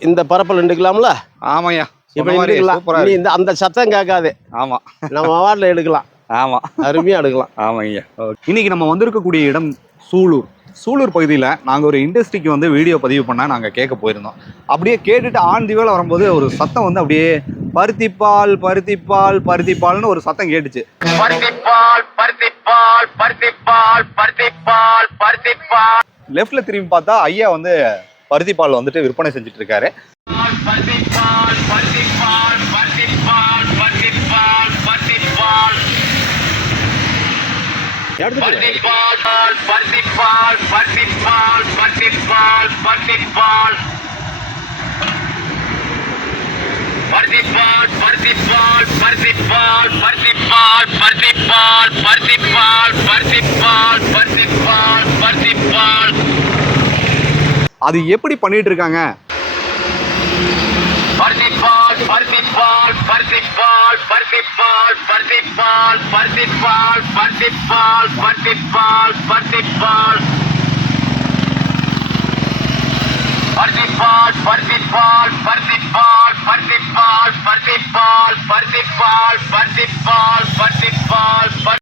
இந்த பரப்பில் நின்றுக்கலாம்ல? ஆமாய்யா. இப்போ நின்றுக்கலாம். நீ அந்த சத்தம் கேட்காது. ஆமாம், நம்ம வார்டில் எடுக்கலாம். ஆமாம், அருமையாக எடுக்கலாம். ஆமாங்கய்யா. இன்னைக்கு நம்ம வந்திருக்கக்கூடிய இடம் சூலூர் பகுதியில் நாங்கள் ஒரு இண்டஸ்ட்ரிக்கு வந்து வீடியோ பதிவு பண்ண நாங்கள் கேட்க போயிருந்தோம். அப்படியே கேட்டுட்டு ஆன் தி வேலை வரும்போது ஒரு சத்தம் வந்து அப்படியே பருத்திப்பால் பருத்திப்பால் பருத்திப்பால்னு ஒரு சத்தம் கேட்டுச்சு. பருத்திப்பால் பருத்திப்பால் பருத்திப்பால் பருத்திப்பால் பருத்திப்பால். லெஃப்ட்ல திரும்பி பார்த்தா ஐயா வந்து பருத்திப்பால் வந்துட்டு விற்பனை செஞ்சுட்டு இருக்காரு. பருத்திப்பால் பருத்திப்பால் பருத்திப்பால் பருத்திப்பால் பருத்திப்பால் பருத்திப்பால் பருத்திப்பால் பருத்திப்பால் பருத்திப்பால் பருத்திப்பால் பருத்திப்பால் பருத்திப்பால் பருத்திப்பால் பருத்திப்பால் பருத்திப்பால் பருத்திப்பால் பருத்திப்பால் பருத்திப்பால் பருத்திப்பால். அது எப்படி பண்ணிட்டு இருக்காங்க? பருத்திப்பால் பருத்திப்பால் பருத்திப்பால் பருத்திப்பால் பருத்திப்பால் பருத்திப்பால் பருத்திப்பால் பருத்திப்பால் பருத்திப்பால் பருத்திப்பால் பருத்திப்பால் பருத்திப்பால்